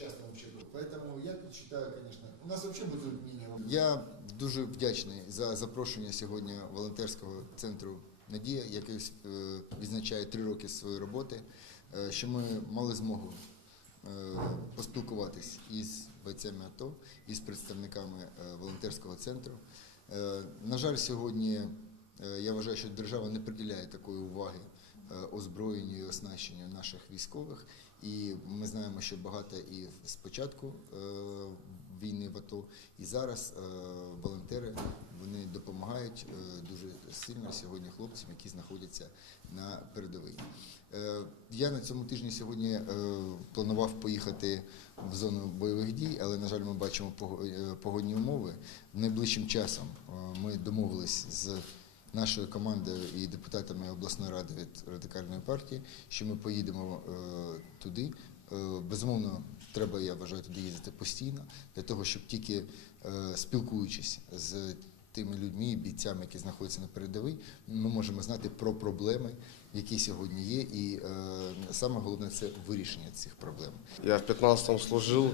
частному общаку. Поэтому я считаю, конечно, у нас вообще будет минимум. Я дуже вдячний за запрошення сьогодні волонтерського центру «Надія», який відзначає 3 роки своєї роботи, що ми мали змогу поспілкуватись із бойцями АТО, із представниками волонтерського центру. На жаль, сьогодні я вважаю, що держава не приділяє такої уваги озброєнню і оснащенню наших військових. І ми знаємо, що багато і з початку війни в АТО, і зараз волонтери, вони допомагають дуже сильно сьогодні хлопцям, які знаходяться на передовій. Я на цьому тижні сьогодні планував поїхати в зону бойових дій, але, на жаль, ми бачимо погодні умови. Найближчим часом ми домовились з нашою командою і депутатами обласної ради від Радикальної партії, що ми поїдемо туди. Безумовно, треба, я вважаю, туди їздити постійно, для того, щоб тільки спілкуючись з тими людьми, бійцями, які знаходяться на передовій, ми можемо знати про проблеми, які сьогодні є, і саме головне – це вирішення цих проблем. Я в 15-м служил,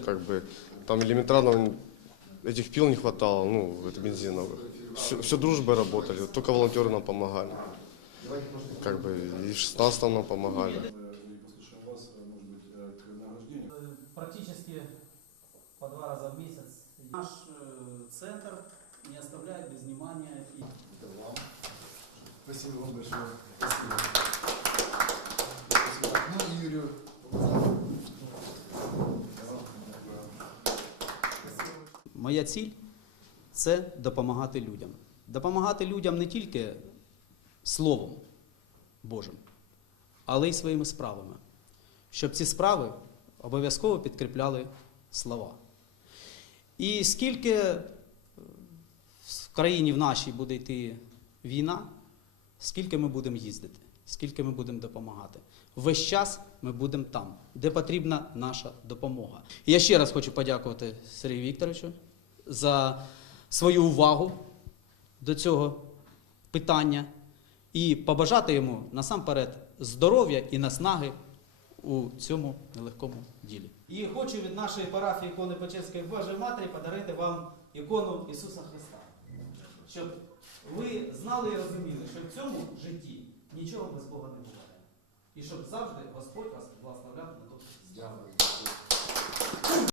там элементарно этих пил не хватало, бензиновых. Все дружбой работали, только волонтеры нам помогали. И в 16-м нам помогали. Практически по 2 раза в месяц. Наш центр не оставляет без внимания. Спасибо вам большое. Спасибо. Ну и Юрию. Моя ціль – це допомагати людям. Допомагати людям не тільки Словом Божим, але й своїми справами. Щоб ці справи обов'язково підкріпляли слова. І скільки в країні в нашій буде йти війна, скільки ми будемо їздити, скільки ми будемо допомагати. Весь час ми будемо там, де потрібна наша допомога. І я ще раз хочу подякувати Сергію Вікторовичу за свою увагу до цього питання і побажати йому насамперед здоров'я і наснаги у цьому нелегкому ділі. І хочу від нашої парафії ікони Печерської Божої Матері подарити вам ікону Ісуса Христа. Щоб ви знали і розуміли, що в цьому житті нічого без Бога не буває. І щоб завжди Господь вас благословляв на тому. Дякую.